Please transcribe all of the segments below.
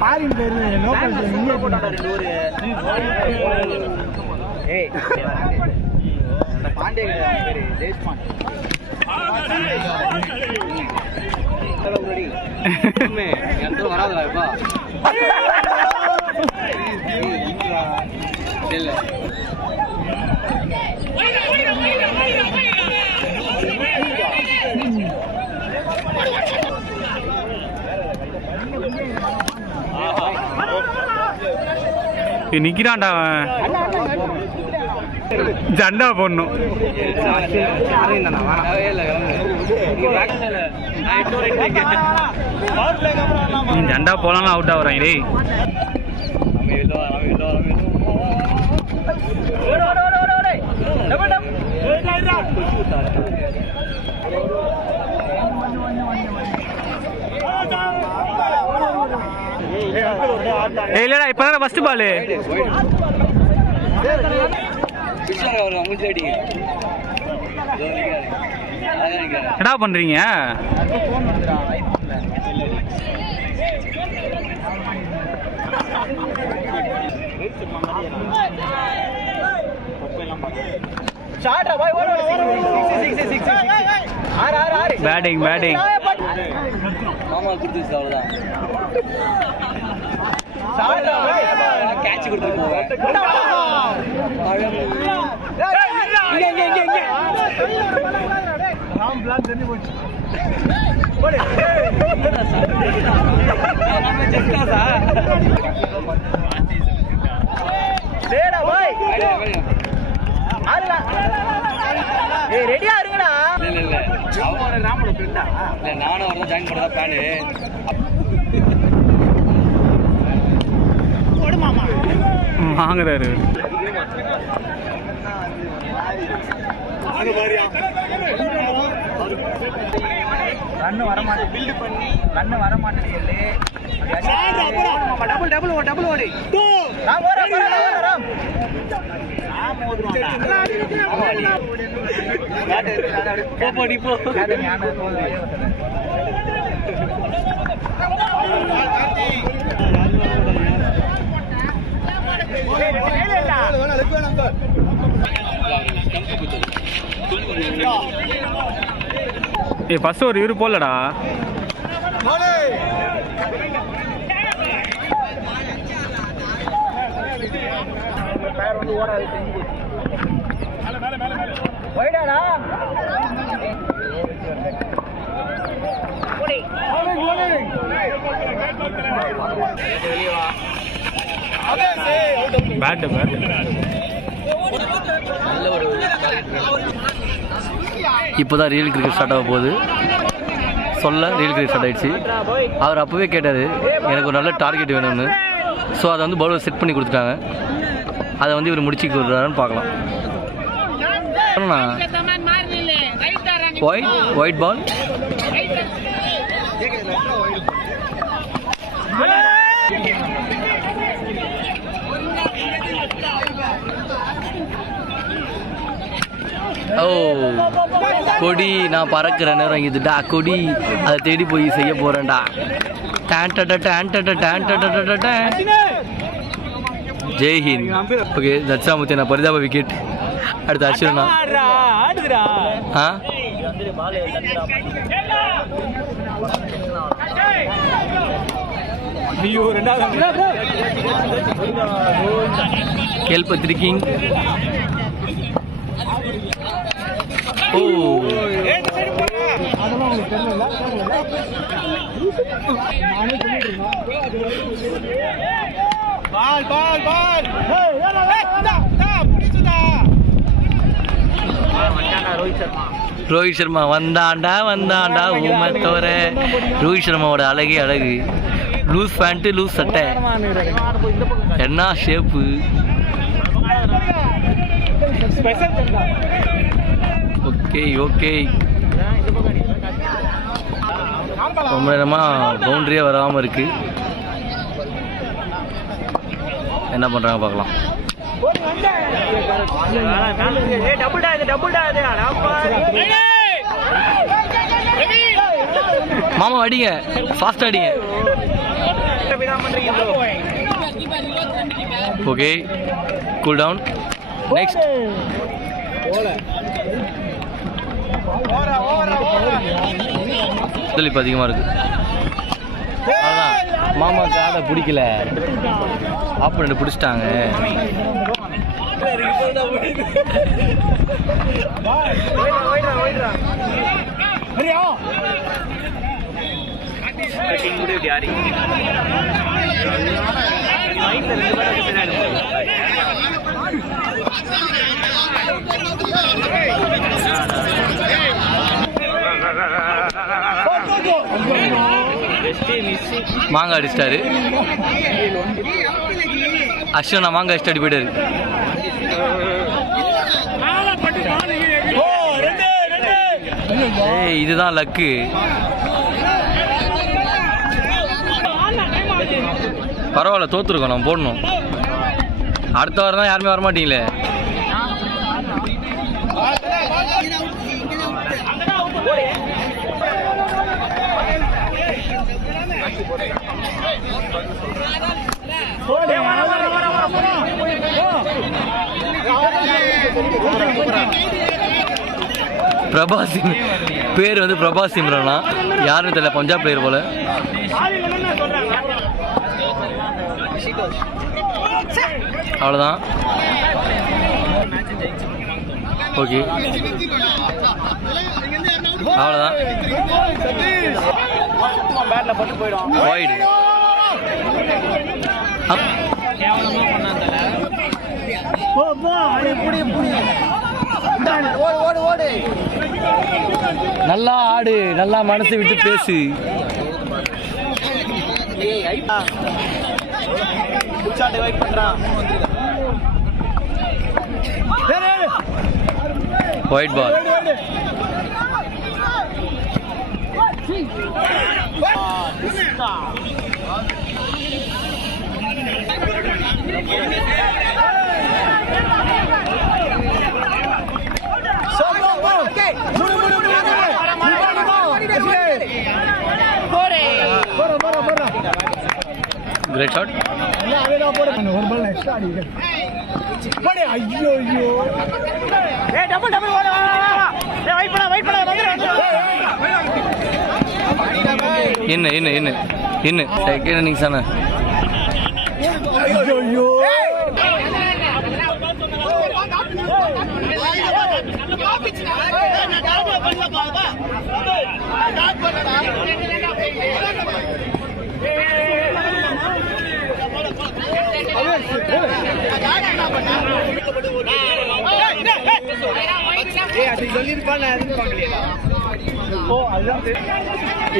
பாரின் பேரு லோக்கல் இங்க போட்டாடா ரெண்டு ஊரு. ஏய் அந்த பாண்டே பேரு ஜெயஸ்மான். எந்த வராதுடா இப்ப. இல்ல நிக்கிறான்டா ஜண்டா போடணும். ஜண்டா போலாம் அவுட் ஆகுறாங்க. டேய் இல்லடா இப்பதான் ஃபர்ஸ்ட் பால். என்னடா பண்றீங்க? பேட்டிங் பேட்டிங் மாமா கொடுத்துச்சு அவ்வளவுதான். கேட்ச் கொடுத்துருக்கு. ரெடியா இருங்கடா. இல்ல இல்ல அவனோட ராமோட ஃப்ரெண்டா? இல்ல நானும் அவர்தான் ஜாயின் பண்ணதா பிளானு. வாங்குறாரு. ரன்னு வரமாட்டேன் பில்டு பண்ணி ரன்னு வரமாட்டேன்னு சொல்லி டபுள் டபுள் டபுள் ஓடி ராம் ராம் ஃபர்ஸ்ட் ஒரு இவரு போலடா. பேட் பேட் இப்போதான் ரியல் கிரிக்கெட் ஸ்டார்ட் ஆக போகுது. சொல்ல ரியல் கிரிக்கெட் ஸ்டார்ட் ஆகிடுச்சு. அவர் அப்போவே கேட்டார் எனக்கு ஒரு நல்ல டார்கெட் வேணும்னு. ஸோ அதை வந்து பவுலர் செட் பண்ணி கொடுத்துட்டாங்க. அதை வந்து இவர் முடிச்சு கொடுக்குறாருன்னு பார்க்கலாம். ஒயிட் பால் ஓ கொடி நான் பறக்கிற நேரம் இதுடா கொடி அதை தேடி போய் செய்ய போறேன்டா. ஜெய்ஹிந்த். ஓகே தட்சாமுத்தியா பரிதாப விக்கெட். அடுத்து அர்ஷனா. கேள்பத்ரி கிங். ஓ பால் பால் பால் ரோஹித் சர்மா வந்தாண்டா வந்தாண்டா ஊமை தவிர. ரோஹித் சர்மாவோட அழகே அழகு. லூஸ் பேண்ட்டு லூஸ் சட்டை என்ன ஷேப்பு. ஓகே ஓகே ரொம்ப நேரமாக பவுண்டரியே வராமல் இருக்கு. என்ன பண்ணுறாங்க பார்க்கலாம். மாமா அடிங்க, ஃபாஸ்ட்டாக அடிங்க. Okay, cool down. நெக்ஸ்ட் இப்போ அதிகமாக இருக்கு. அதான் மாமா காடை பிடிக்கல, ஆப்பனண்ட் பிடிச்சிட்டாங்க. மாங்காய் அடிச்சிட்டாரு அஸ்வினா, மாங்காய் அடிச்சுட்டு அடி போயிட்டாரு. ஏய், இதுதான் லக்கு. பரவாயில்ல, தோத்துருக்கோம், நம்ம போடணும். அடுத்த வாரம் தான் யாருமே வரமாட்டீங்களே. பிரபாஸ் பேர் வந்து பிரபாஸ் சிம்ரனா, யாருன்னு தெரியல, பஞ்சாப் பிளேயர் போல. அவ்வளோதான். ஓகே, அவ்வளோதான். வைடு. நல்லா ஆடு, நல்லா மனசு விட்டு பேசு. White ball. Great shot. என்ன செகண்ட் இன்னிங்ஸ் தானே.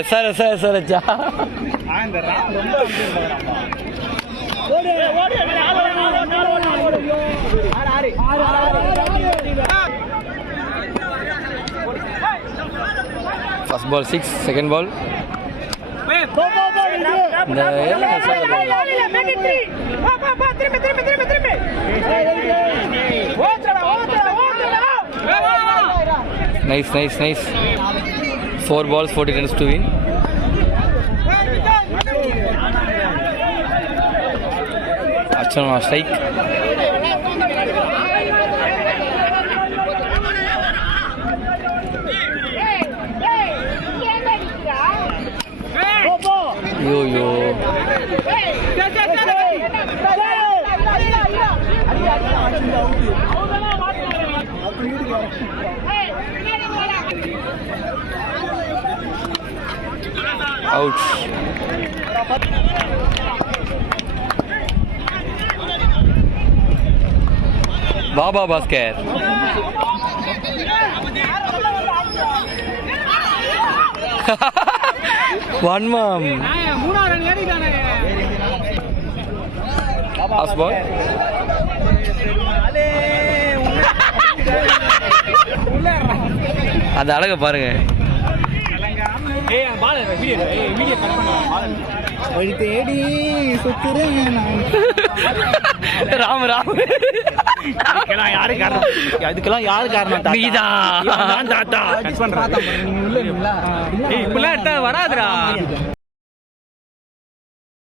எஸ்ஆர் அச்சா. First ball 6, second ball. Nice. 4 balls, 40 runs to win. Archana strike. Yo. Out. Baba Basker. One mom. Last ball. அந்த அழகை பாருங்க. வழி தேடி சுத்துறேன் ராம ராம யாரு காரணம் அதுக்கெல்லாம் யாரு காரணம் நீதான் தாத்தா இப்பெல்லாம் எடுத்தா வராதுடா.